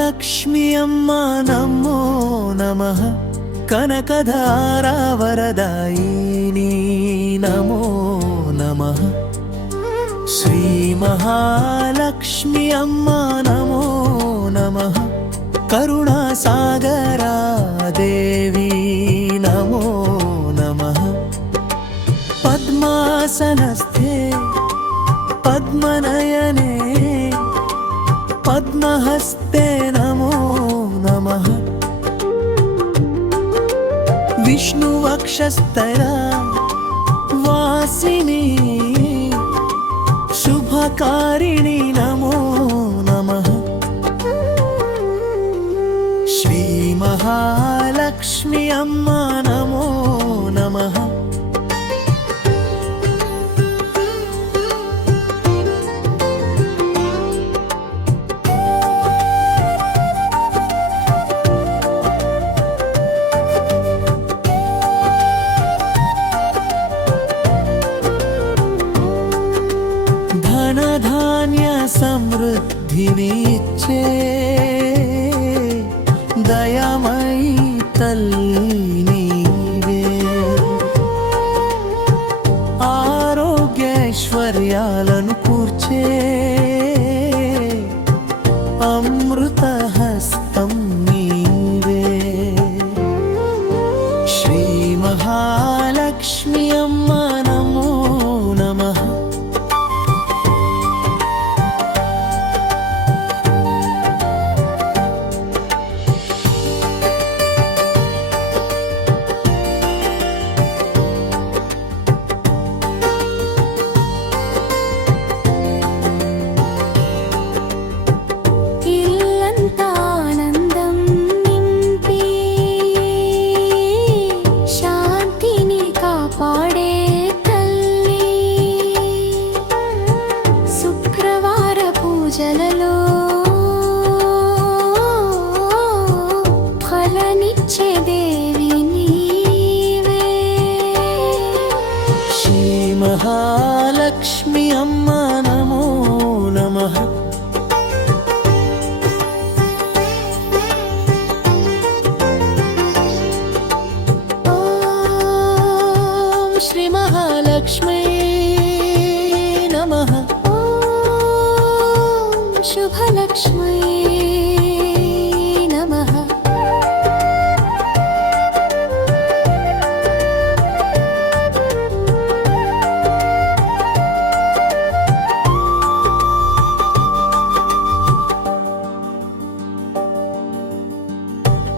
శ్రీ మహాలక్ష్మి అమ్మ నమో నమ. కనకధారావరదాయిని నమో నమ. శ్రీ మహాలక్ష్మి అమ్మ నమో నమ. కరుణాసాగరా దేవి నమో నమ. పద్మాసనస్థే పద్మనయనే स्ते नमो नमः। विष्णुवक्षस्तरा वासिनी शुभकारिणी नमो नमः। श्रीमहालक्ष्मी अम्मा नमो नमः। సమృద్ధినిచ్చే దయమై తల్లి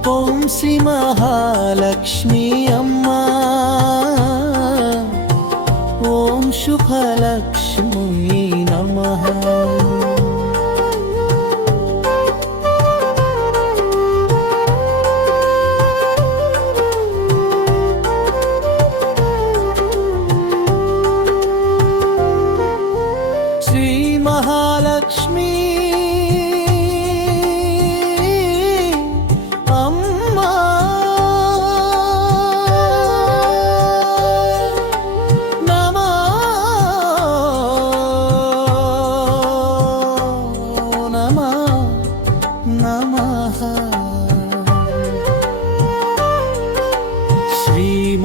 ఓం శ్రీ మహాలక్ష్మి అమ్మ. ఓం శుభలక్ష్మి నమ. శ్రీ మహాలక్ష్మి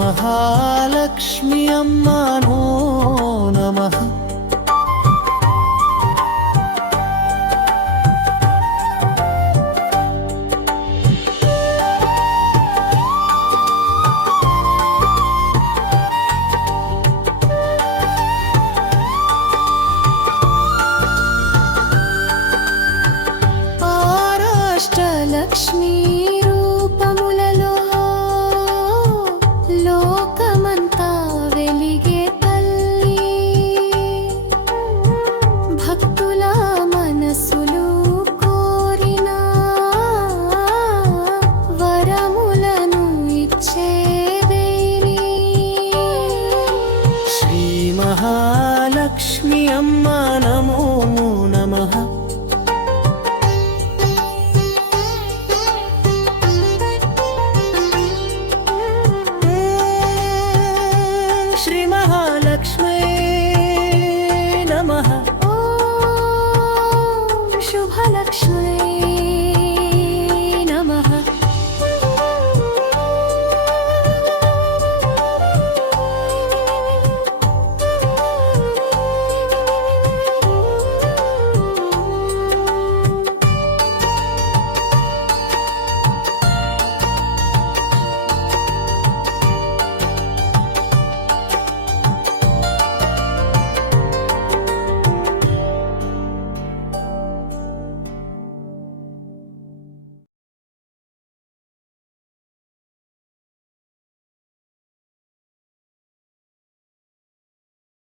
మహాలక్ష్మి అమ్మా నో నమః.